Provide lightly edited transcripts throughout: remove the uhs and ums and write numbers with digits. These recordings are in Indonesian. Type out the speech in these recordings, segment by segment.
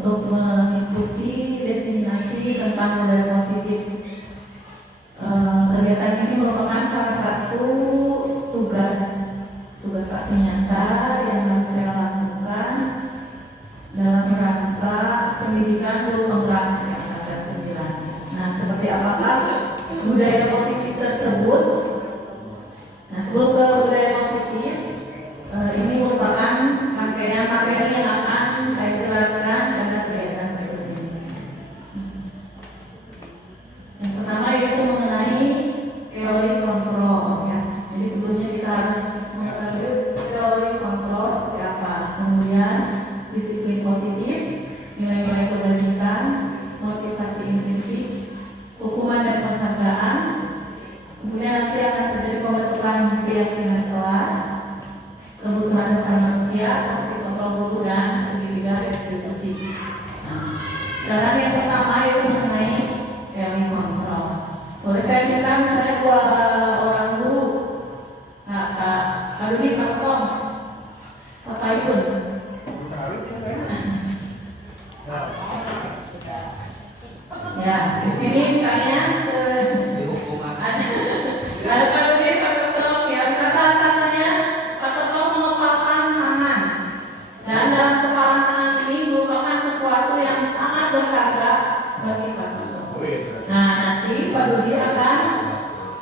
untuk mengikuti destinasi tentang budaya positif. Kegiatan ini merupakan salah satu tugas aksi nyata yang harus saya lakukan dalam rangka pendidikan guru penggerak yang ada 9. Nah, seperti apakah budaya positif tersebut? Nah, sebelum ke budaya positif, ini merupakan rangkaian materi yang akan saya jelaskan pada kegiatan berikut ini. Yang pertama yaitu mengenai teori kontrol. Ya. Jadi sebelumnya kita harus mengetahui teori kontrol seperti apa. Kemudian disiplin positif, nilai-nilai kebajikan, motivasi intrinsik, hukuman dan penghargaan. Kemudian nanti akan terjadi pembentukan keyakinan kelas, kebutuhan dasar manusia, aspek kontrol guru dan ketiga restitusi. Nah, sekarang yang pertama itu mengenai teori kontrol. Boleh saya minta misalnya dua orang guru, Kak Dudi, Kak Tom, Kak Ayun. Ya, di sini misalnya ada Pak Dudi, Pak Tom, ya salah satunya Pak Tom mengepalkan tangan. Dan dalam kepalan tangan ini merupakan sesuatu yang sangat berharga bagi Pak Tom. Nah, nanti Pak Dudi akan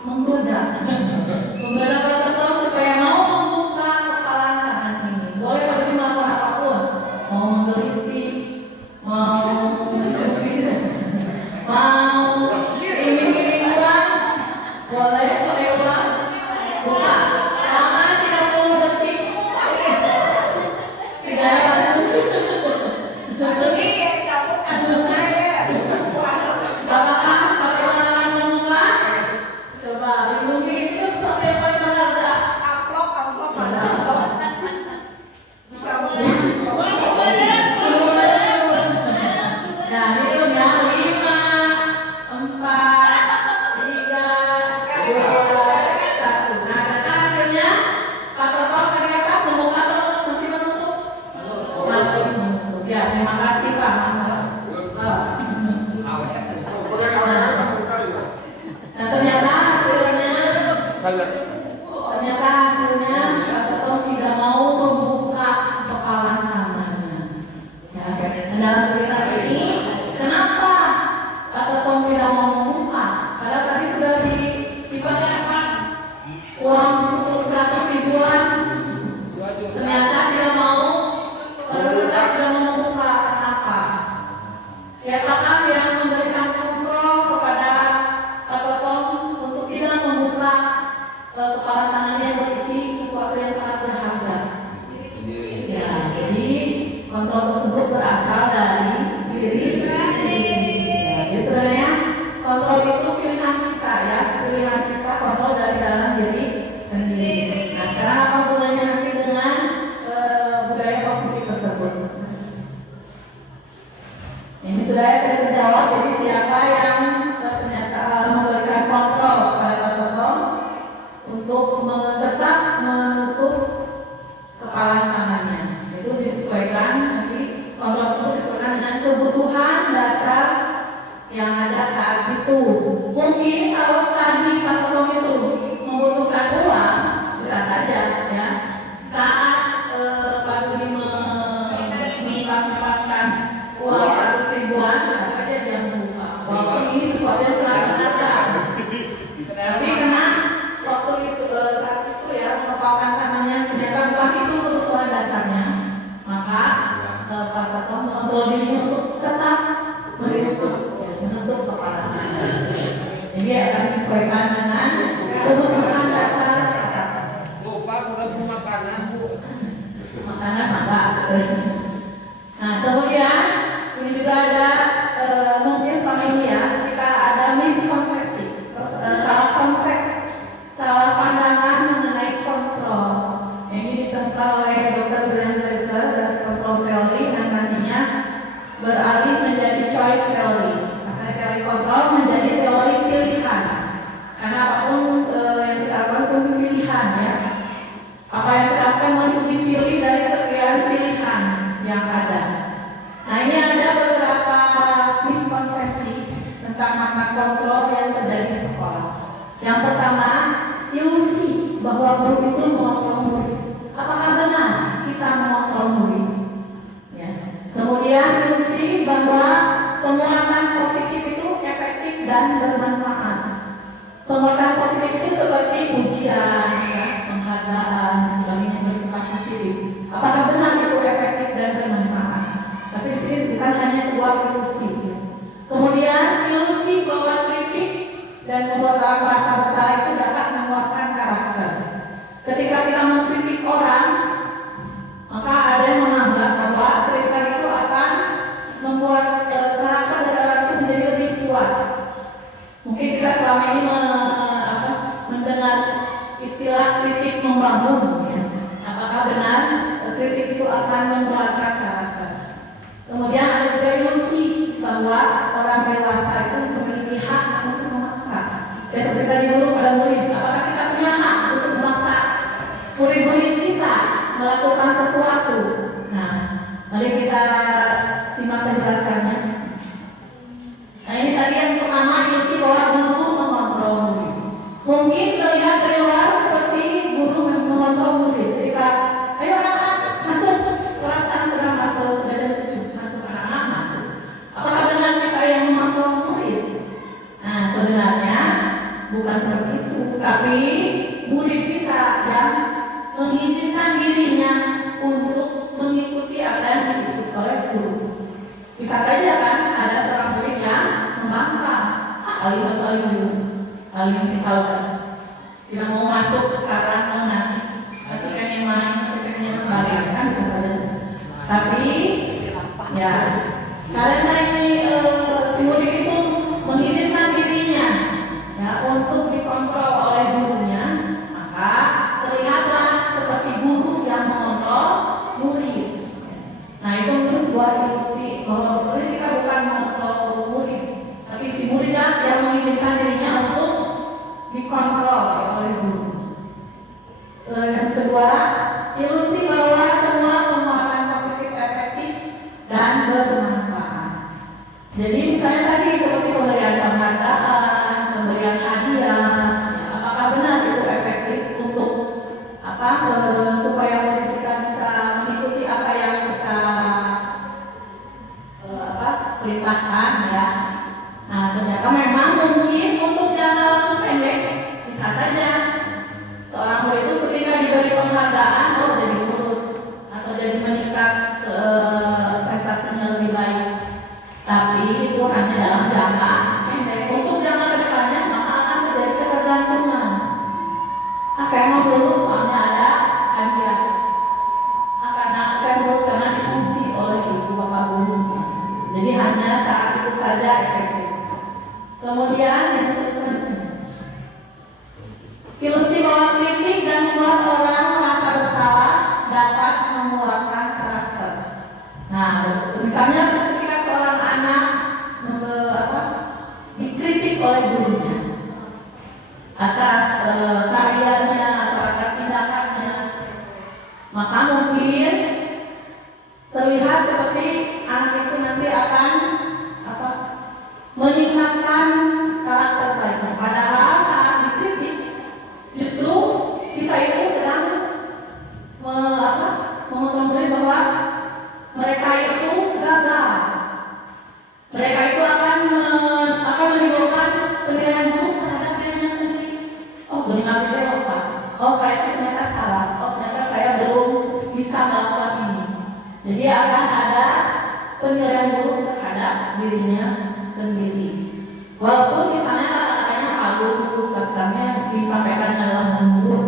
menggoda Pak Tom supaya mau membuka kepalan tangan ini. Boleh Pak Dudi melakukan apapun, mau menggelisik, mau mencuri, mau iming-iming uang, boleh uang, buka selama 30 detik. Tidak ada apakah pakai akan membuka? Coba lindungi itu sesuatu yang paling berharga. Nah, itu ya 5, 4, 3, 2, 1. Nah, hasilnya Pak Toto tadi apa? Membuka atau masih menutup? Masih menutup. Ya, terima kasih Pak. Nah, ternyata hasilnya Pak Toto tidak mau membuka kepala tangannya. Ya, dan dalam cerita ini, kenapa Pak Toto tidak mau membuka? Padahal tadi sudah dipas uang 100 ribuan. Ternyata tidak mau, tetap tidak mau membuka. Kenapa? Siapakah yang memberikan kontrol kepada Pak Toto untuk tidak membuka kepala tangannya yang berisi sesuatu yang sangat berharga? Ya, jadi kontrol tersebut berasal dari diri sendiri. Ya, jadi sebenarnya kontrol itu pilihan kita ya, pilihan kita kontrol dari dalam diri sendiri. Nah, sekarang apa hubungannya nanti dengan budaya positif tersebut? Ini sudah terjawab. Jadi siapa yang ternyata memberikan kontrol kepada Pak Toto untuk tetap menutup kepala tangannya? Itu disesuaikan, nanti kontrol itu disesuaikan dengan kebutuhan dasar yang ada saat itu. Mungkin kalau tadi Pak Toto itu membutuhkan uang, bisa saja ya. Saat Pak Dudi mendapatkan uang 100 ribuan, bisa saja dia membuka. Walaupun ini sesuatu yang sangat berharga. Tapi karena waktu itu saat itu ya mengepalkan tangannya ternyata bukan itu kebutuhan dasarnya, maka Pak Toto mengambil untuk tetap menutup kepala. Jadi akan disesuaikan dengan kebutuhan dasar saat. Lupa udah makanan Bu. Makanan apa? Nah, kemudian ini juga ada mungkin selama ini ya ketika ada miskonsepsi, salah pandangan mengenai kontrol. Ini ditemukan oleh Dr. Brian Tracer dari kontrol teori yang nantinya beralih menjadi choice theory. Karena teori kontrol menjadi teori pilihan. Karena apapun yang kita lakukan itu pilihan ya. Apa yang kita lakukan mau dipilih dari sekian pilihan yang ada. Nah, ini ada bahwa penguatan positif itu efektif dan bermanfaat. Penguatan positif itu seperti pujian, ya, penghargaan, sebagainya bersifat positif. Apakah benar itu efektif dan bermanfaat? Tapi ini bukan hanya sebuah ilusi. Kemudian ilusi bahwa kritik dan membuat orang merasa besar itu dapat menguatkan karakter. Ketika kita mengkritik orang, maka ada yang menganggap bahwa kritikan itu akan membuat karakter dari orang itu menjadi lebih kuat. Mungkin kita selama ini mendengar istilah kritik membangun, ya. Apakah benar kritik itu akan menguatkan karakter? Kemudian ada juga ilusi bahwa orang dewasa itu memiliki hak untuk memaksa. Ya seperti tadi guru pada murid, apakah kita punya hak untuk memaksa murid-murid kita melakukan sesuatu? Nah, mari kita simak penjelasannya. Nah, ini tadi yang pertama, ilusi bahwa guru mengontrol murid. Mungkin terlihat dari luar seperti guru mengontrol murid. Ketika, ayo anak-anak masuk, kelas sana sudah masuk, sudah jam 7, masuk anak-anak masuk. Apakah benar kita yang mengontrol murid? Nah, sebenarnya bukan seperti itu, tapi murid kita yang mengizinkan dirinya untuk mengikuti apa yang diikuti oleh guru. Bisa saja kan ada seorang murid yang membangkang, alim kalau tidak mau masuk karena mau nanti masukkan yang lain, masukkan yang sebagainya, kan bisa saja. Tapi ya karena ini si murid itu mengizinkan dirinya ya untuk dikontrol oleh gurunya, maka terlihatlah seperti guru yang mengontrol murid. Nah, itu menurut sebuah ilusi bahwa sebenarnya kita bukan mengontrol murid, tapi si murid yang mengizinkan dirinya untuk dikontrol oleh guru. Yang kedua, ilusi bahwa semua penguatan positif efektif dan bermanfaat. Jadi misalnya tadi seperti pemberian penghargaan, pemberian hadiah, apakah benar itu efektif untuk supaya murid kita bisa mengikuti apa yang kita perintahkan, ya. Nah, ternyata memang mungkin untuk jangka waktu pendek bisa saja seorang murid itu ketika diberi penghargaan jadi nurut atau jadi meningkat prestasinya lebih baik. Tapi itu hanya dalam jangka pendek. Untuk jangka kedepannya maka akan terjadi ketergantungan. Saya mau lulus soalnya ada hadiah. Karena saya lulus karena dipuji oleh ibu bapak guru. Jadi hanya saat itu saja efektif. Kemudian yang selanjutnya, ilusi bahwa kritik dan membuat orang merasa bersalah dapat menguatkan karakter. Nah, misalnya ketika seorang anak dikritik oleh gurunya atas karyanya atau atas tindakannya, maka mungkin terlihat seperti anak itu nanti akan meningkatkan karakter baiknya. Padahal saat dikritik justru kita itu sedang mengetahui bahwa mereka itu gagal. Mereka itu akan menimbulkan penilaian buruk terhadap dirinya sendiri. Oh, benar betul Pak. Oh, saya ternyata salah. Oh, ternyata saya belum bisa melakukan ini. Jadi akan ada penilaian buruk terhadap dirinya sendiri. Walaupun misalnya kata-katanya halus, kata-katanya disampaikan dalam lembut,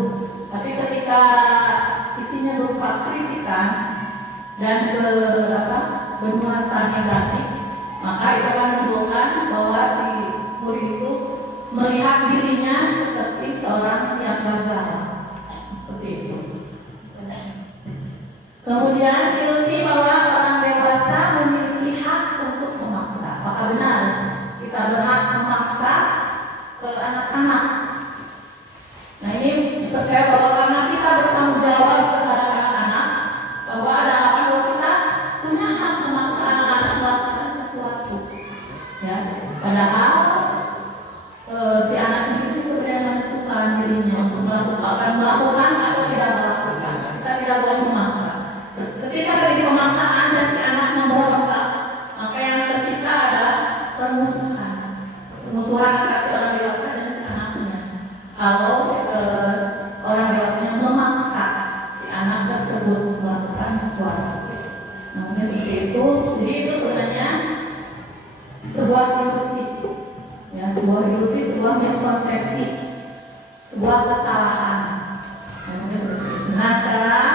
tapi ketika isinya berupa kritikan dan bernuansa negatif, maka itu akan menimbulkan bahwa si murid itu melihat dirinya seperti seorang yang gagal. Seperti itu. Kemudian ilusi bahwa orang dewasa memiliki hak untuk memaksa. Apakah benar kita berhak memaksa ke anak-anak? Nah, ini percaya bahwa karena kita bertanggung jawab terhadap anak-anak, bahwa ada harapan bahwa kita punya hak memaksa anak-anak melakukan sesuatu. Ya, padahal si anak sendiri sebenarnya menentukan dirinya untuk melakukan atau tidak melakukan. Kita tidak boleh memaksa. Ketika terjadi pemaksaan dan si anak memberontak, maka yang sebuah ilusi, sebuah miskonsepsi, sebuah kesalahan. Nah sekarang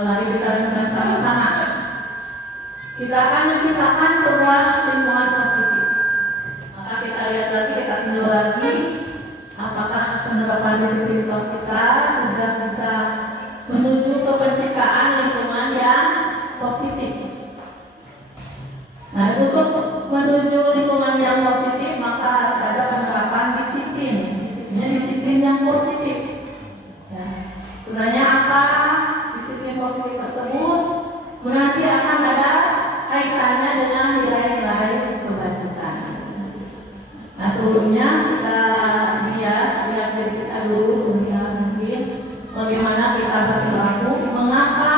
mari kita renungkan sama-sama. Kita akan menciptakan sebuah lingkungan positif. Maka kita lihat lagi, kita tinjau lagi, apakah penerapan disiplin kita sudah bisa menuju ke penciptaan lingkungan yang positif. Nah, untuk menuju lingkungan yang positif, maka harus ada penerapan disiplin. Disiplinnya disiplin yang positif. Ya. Sebenarnya apa disiplin positif tersebut? Nanti akan ada kaitannya dengan nilai-nilai kebajikan. Nah, sebelumnya kita lihat diri kita dulu sehingga mungkin bagaimana kita berperilaku, mengapa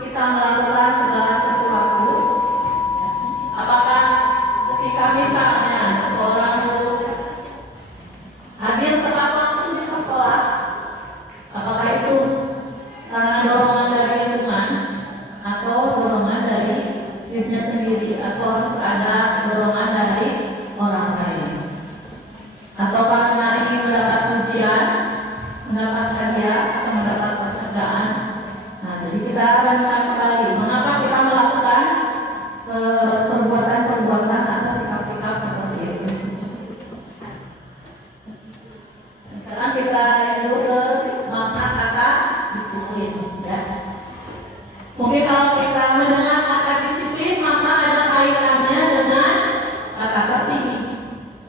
kita melakukan segala sesuatu. Apakah ketika misalnya seorang guru hadir tepat waktu di sekolah, apakah itu karena dorongan dari lingkungan atau dorongan dari dirinya sendiri, atau harus ada dorongan dari orang lain, atau karena ingin mendapat pujian, mendapat hadiah, atau mendapat penghargaan. Nah, jadi kita renungkan kembali mengapa kita melakukan perbuatan-perbuatan atau sikap-sikap seperti itu. Sekarang kita dulu ke makna kata disiplin. Ya. Mungkin kalau kita mendengar kata disiplin, maka ada kaitannya dengan kata tertib,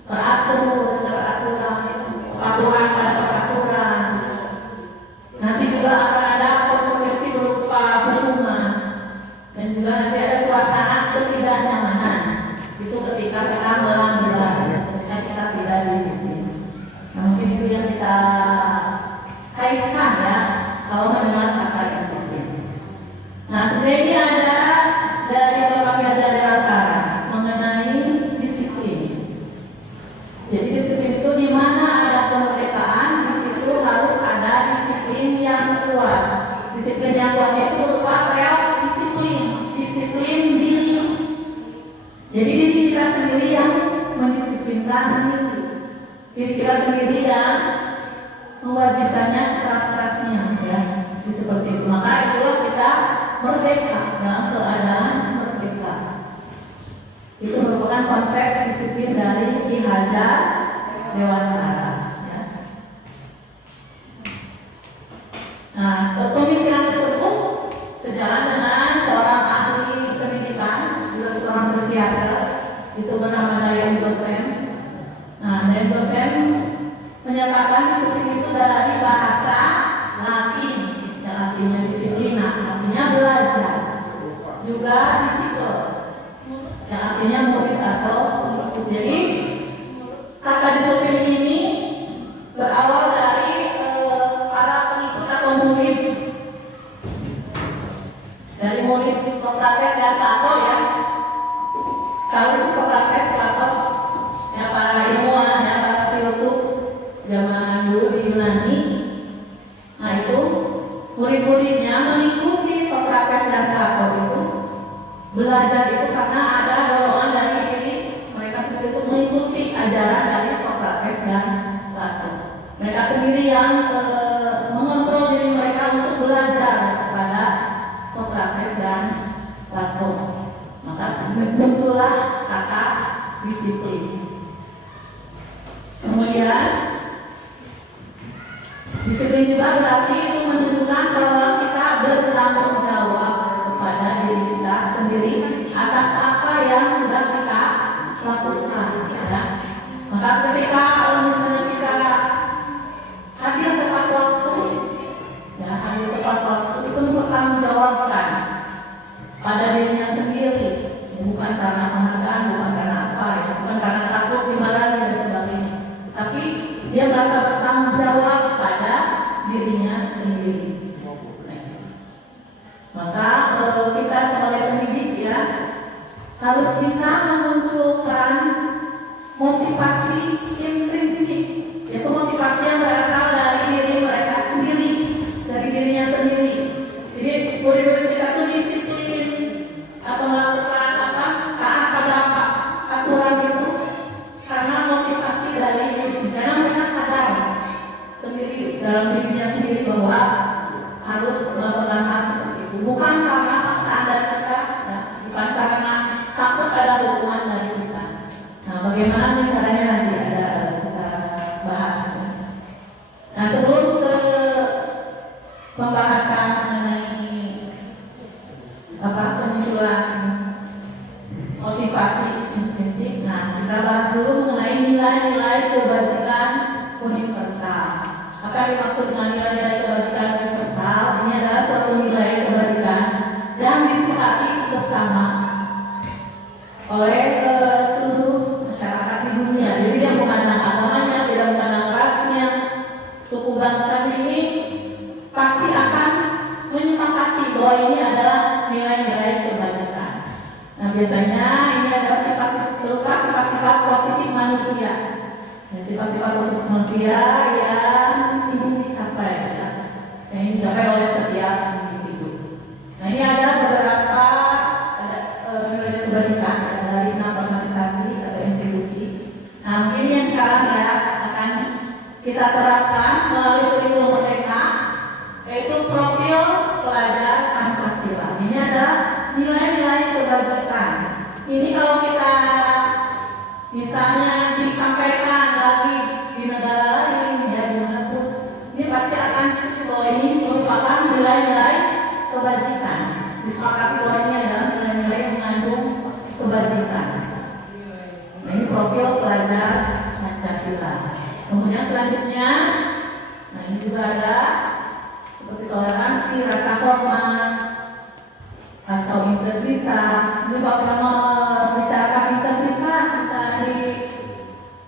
teratur, teraturan, kepatuhan pada peraturan. Nanti juga akan ada konsekuensi berupa hukuman, dan juga nanti ada suasana ketidaknyamanan. Itu ketika kita melanggar, ketika kita tidak disiplin. Nah, mungkin itu yang kita kaitkan ya kalau mendengar kata disiplin. Nah, sebenarnya ini ada dari Bapak Gajar Dewantara mengenai disiplin. Jadi disiplin itu di mana ada kemerdekaan, di situ harus ada disiplin yang kuat. Disiplin yang kuat itu berupa self disiplin, disiplin diri. Jadi diri kita sendiri yang mendisiplinkan diri kita sendiri yang mewajibkannya sekeras-kerasnya, ya. Seperti itu. Maka itulah kita merdeka, dalam keadaan merdeka. Itu merupakan konsep disiplin dari Ki Hajar Dewantara. Ya. Nah, pemikiran tersebut sejalan dengan seorang ahli pendidikan, juga seorang psikiater, itu bernama Dayan Gosen. Nah, Dayan Gosen menyatakan disiplin itu dari bahasa Latin, yang artinya disiplina, artinya belajar, juga disiplin, yang artinya murid atau pengikut. Jadi kata disiplin ini berawal dari para pengikut atau murid, dari murid Sokrates dan Plato, ya. Kalau itu Sokrates, Plato, ya, para ilmuwan, ya, para filsuf zaman dulu di Yunani. Nah, itu murid-muridnya mengikuti Sokrates dan Plato itu. Belajar itu karena ada dorongan dari diri mereka sendiri itu mengikuti ajaran dari Sokrates dan Plato. Mereka sendiri yang mengontrol diri mereka untuk belajar kepada Sokrates dan Plato. Maka muncullah kata disiplin. Kemudian disiplin juga berarti itu menunjukkan bahwa kita bertanggung jawab kepada diri kita sendiri atas apa yang sudah kita lakukan. Ya. Maka ketika misalnya kita hadir tepat waktu, ya, hadir tepat waktu itu bertanggung jawabkan pada dirinya sendiri, bukan karena penghargaan, bukan karena apa, ya, bukan karena takut dimarahi dan sebagainya, tapi dia merasa bertanggung jawab pada dirinya sendiri. Maka kita sebagai pendidik, ya, harus bisa memunculkan motivasi intrinsik, yaitu motivasi yang berasal dari diri mereka sendiri, dari dirinya sendiri. Jadi murid-murid kita tuh disiplin atau melakukan taat pada aturan itu karena motivasi ada hukuman dari kita. Nah, bagaimana caranya nanti ada kita bahas. Nah, sebelum ke pembahasan mengenai kemunculan motivasi intrinsik. Nah, kita bahas dulu mengenai nilai-nilai kebajikan universal. Apa yang dimaksud dengan nilai-nilai kebajikan universal? Ini adalah suatu nilai kebajikan yang disepakati bersama oleh seluruh masyarakat di dunia. Jadi yang memandang agamanya, tidak memandang rasnya, suku bangsa ini pasti akan menyepakati bahwa ini adalah nilai-nilai kebajikan. Nah, biasanya ini adalah sifat-sifat positif manusia. Nah, sifat-sifat positif manusia yang ingin dicapai, ya, yang dicapai oleh setiap individu. Nah, ini ada beberapa nilai kebajikan dari 6 organisasi atau institusi. Nah, mungkin yang sekarang ya akan kita terapkan melalui kurikulum merdeka, yaitu profil pelajar Pancasila. Ini ada nilai-nilai kebajikan. Ini kalau kita misalnya disampaikan lagi di negara lain, ya dimanapun, ini pasti akan setuju bahwa ini merupakan nilai-nilai kebajikan. Disepakati bahwa ini adalah nilai-nilai yang mengandung kebajikan. Nah, ini profil pelajar Pancasila. Kemudian selanjutnya, nah ini juga ada seperti toleransi, rasa hormat, atau integritas. Juga kalau membicarakan integritas misalnya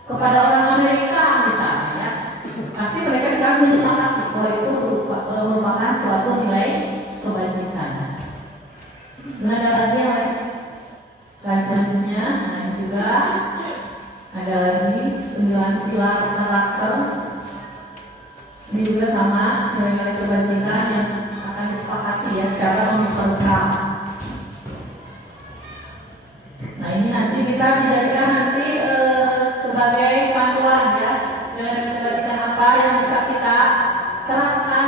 kepada orang Amerika misalnya, ya, pasti mereka akan menyepakati bahwa itu merupakan suatu nilai kebajikan. Dan ada lagi yang selanjutnya, nah ini juga ada lagi 9 pilar karakter. Ini juga sama nilai-nilai kebajikan yang akan disepakati ya secara universal. Nah, ini nanti bisa dijadikan nanti sebagai panduan ya, nilai-nilai kebajikan apa yang bisa kita terapkan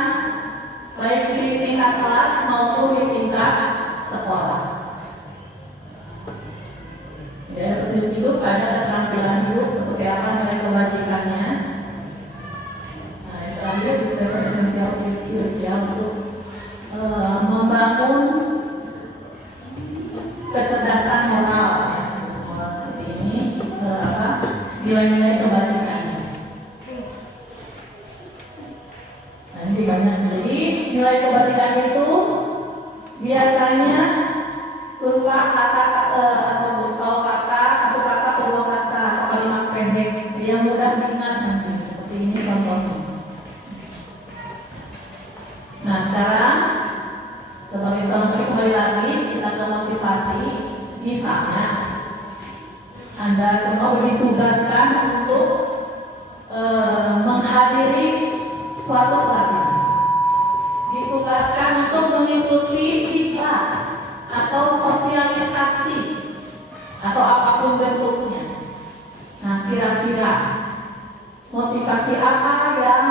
baik di tingkat kelas maupun di tingkat sekolah. Ya, petunjuk hidup ada tampilan hidup seperti apa nilai kebajikannya. Nah, yang terakhir disebut esensial ya untuk membangun kecerdasan moral, ya. Moral seperti ini, nilai-nilai kebajikan. Nah, ini banyak. Jadi nilai kebajikan itu biasanya berupa kata-kata atau satu kata, kedua kata, atau kalimat pendek yang mudah diingat nanti. Seperti ini contohnya. Nah, sekarang sebagai contoh kembali lagi kita ke motivasi. Misalnya Anda semua ditugaskan untuk menghadiri suatu pelatihan, ditugaskan untuk mengikuti diklat atau sosialisasi atau apapun bentuknya. Nah, kira-kira motivasi apa yang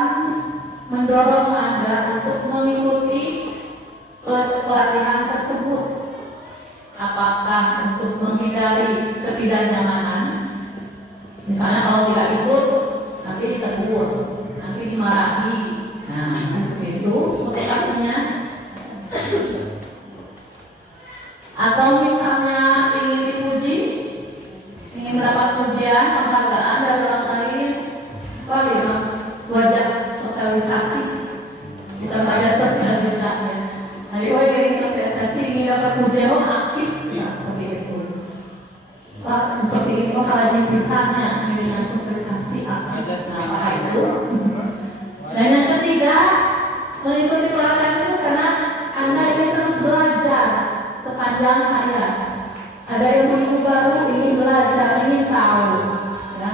mendorong Anda untuk mengikuti pelatihan tersebut? Apakah untuk menghindari ketidaknyamanan? Misalnya kalau tidak ikut nanti ditegur, nanti dimarahi. Nah, seperti itu motivasinya. Atau misalnya ingin dipuji, ingin mendapat pujian, penghargaan dari orang lain. Wah, memang wajah sosialisasi, bukan wajah sosial juga ya. Nah, dari sosialisasi ingin dapat pujian, aktif, ya, seperti itu. Pak, seperti ini rajin bisanya dengan sosialisasi apa itu. Dan yang ketiga, mengikuti pelatihan itu karena Anda ingin terus belajar sepanjang hayat. Ada ilmu baru, ingin belajar, ingin tahu, ya.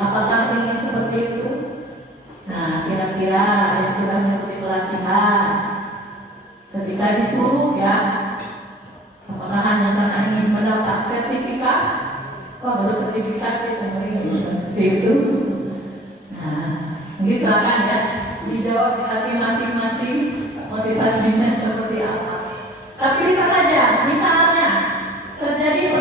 Apakah ingin seperti itu? Nah, kira-kira yang sudah mengikuti pelatihan, ketika disuruh ya, apakah hanya karena ingin mendapat sertifikat? Baru sertifikat kita beri seperti itu. Nah, ini silakan ya dijawab tapi masing-masing motivasinya seperti apa. Tapi bisa saja, misalnya terjadi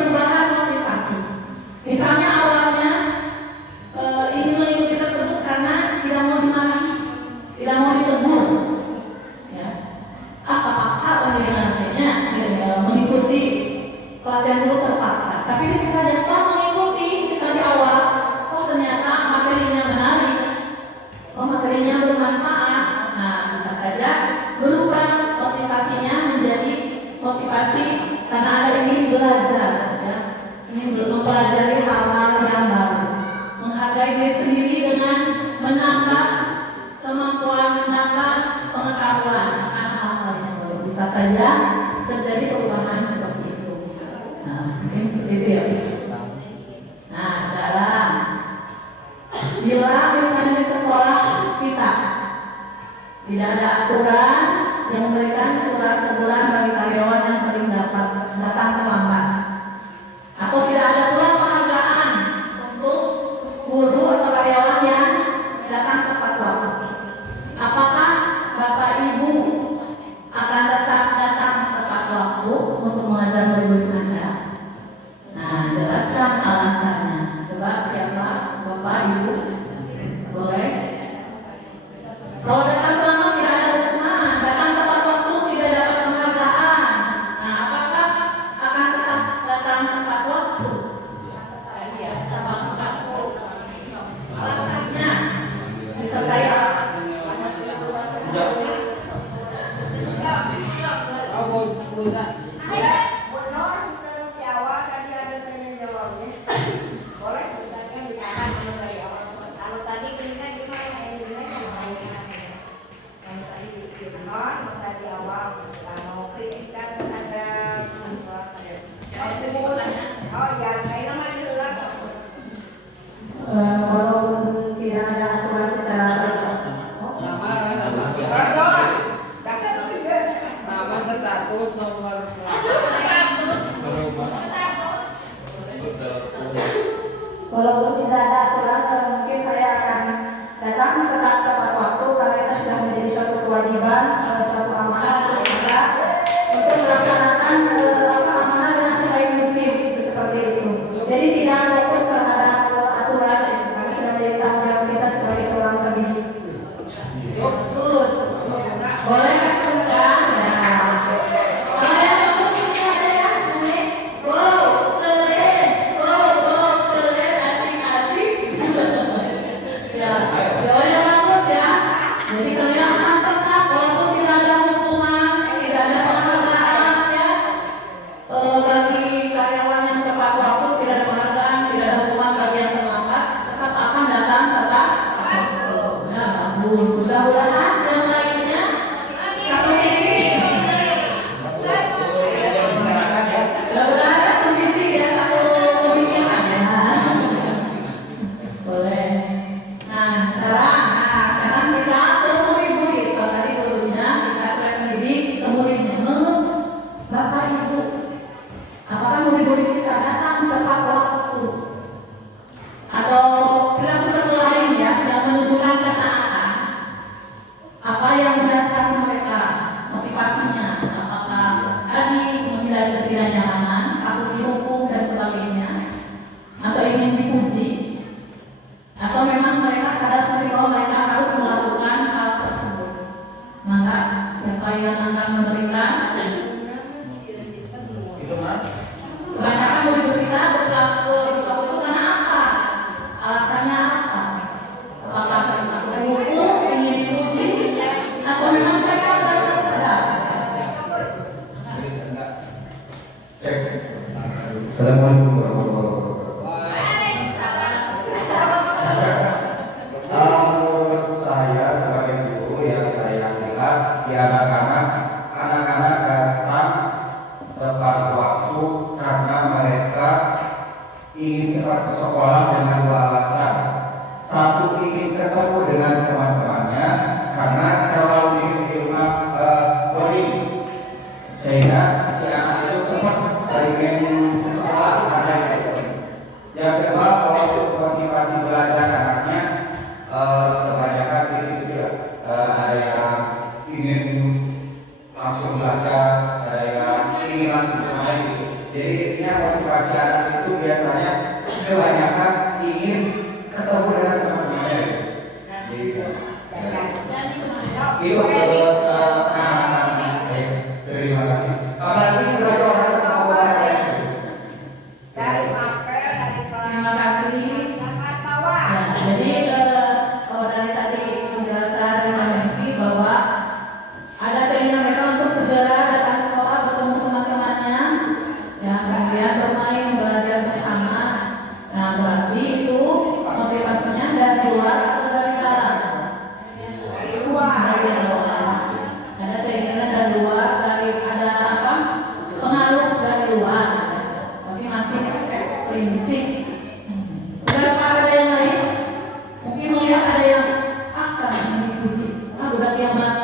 aturan yang memberikan surat teguran bagi karyawan yang sering datang terlambat. Atau tidak ada pula penghargaan untuk guru atau karyawan yang datang tepat waktu. Apakah Bapak Ibu akan tetap datang tepat waktu untuk mengajar murid-murid Anda? Nah, jelaskan alasannya. Coba siapa? Bapak Ibu? Boleh? Kalau datang terlambat tidak ada hukuman, datang tepat waktu tidak dapat penghargaan. Nah, apakah akan tetap datang tepat waktu? Iya, tepat waktu. Alasannya disertai apa? Kalau tidak ada aturan secara Nama status nomor walaupun tidak ada aturan, mungkin saya akan datang tetap tepat waktu karena itu sudah menjadi suatu kewajiban, suatu amanah untuk kita untuk melaksanakan amanah dengan sebaik mungkin, itu seperti itu. Jadi tidak fokus terhadap aturan, karena sudah menjadi tanggung jawab kita sebagai seorang pendidik. Fokus, boleh kan teman-teman? Kalau yang fokus ini ada yang tulis, go, keren, go, keren, asik-asik. Ya, doanya bagus ya. Jadi kalian akan tetap walaupun tidak ada hukuman, tidak ada penghargaan ya. Bagi karyawan yang tepat waktu tidak ada penghargaan, tidak ada hukuman bagi yang terlambat, tetap akan datang tepat waktu. Ya, bagus. Mudah-mudahan yang lainnya satu visi. Mudah-mudahan satu visi ya, satu pemikiran ya. Boleh. Nah, sekarang kita ke murid-murid. Kalau tadi gurunya kita ke pendidik, ke muridnya. Menurut Bapak Ibu, apakah murid-murid kita datang tepat waktu? Atau perilaku lain ya yang menunjukkan ketaatan? Apa yang mendasarkan mereka motivasinya? Apakah tadi menghindari ketidaknyamanan, takut dihukum dan sebagainya, atau ingin dipuji? Atau memang mereka sadar sendiri bahwa mereka harus melakukan hal tersebut? Maka siapa yang akan memberikan? Kebanyakan murid kita berlaku seperti itu karena apa? Alasannya apa? Apakah mereka berhukum, ingin dipuji, atau memang mereka sudah sadar? Assalamualaikum warahmatullahi wabarakatuh. Menurut saya sebagai guru yang saya lihat di anak-anak datang tepat waktu karena mereka ingin cepat ke sekolah dengan dua alasan. Satu, ingin ketemu dengan teman-temannya karena terlalu di rumah boring, sehingga si anak itu cepat ingin sekolah ada itu. Yang kedua, kalau untuk motivasi belajar anaknya, kebanyakan itu ada yang ingin langsung belajar, ada yang ingin langsung bermain. Jadi intinya motivasi anak itu biasanya kebanyakan ingin ketemu dengan teman-temannya. Itu anak-anak. Terima kasih. Apalagi belajar orang sekolah ya. Terima kasih. Ya, jadi kalau dari tadi penjelasan dari bahwa ada keinginan mereka untuk segera datang sekolah bertemu teman-temannya, ya kemudian bermain belajar bersama. Nah berarti itu motivasinya dari luar atau dari dalam? Dari luar. Ada keinginan dari luar, dari ada apa? Pengaruh dari luar, tapi masih ekstrinsik. Berapa ada yang lain? Mungkin melihat ada yang akan dipuji. Udah kiamat.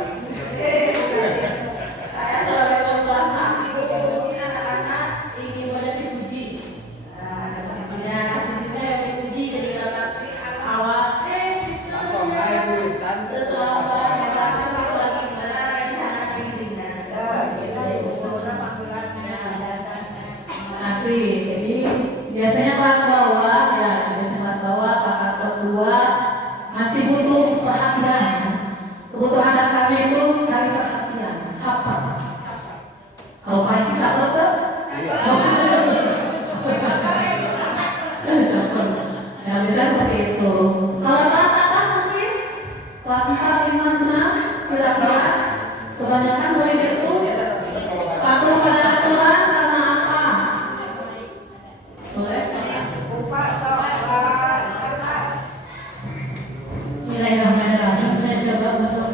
Saya sebagai kelas 6 itu mungkin anak-anak ingin banyak dipuji. Ya, kita yang dipuji jadi dapat awal. Atau naik duitan. Jadi biasanya kelas bawah ya, biasanya kelas bawah, kelas 2 masih butuh perhatian. Kebutuhan dasarnya itu cari perhatian, sabar. Kalau pagi sabar ke? Ya bisa seperti itu. Kalau kelas atas mungkin kelas 4, 5, 6 kira-kira kebanyakan murid itu patuh pada aturan karena apa? Bismillahirrahmanirrahim. Saya coba untuk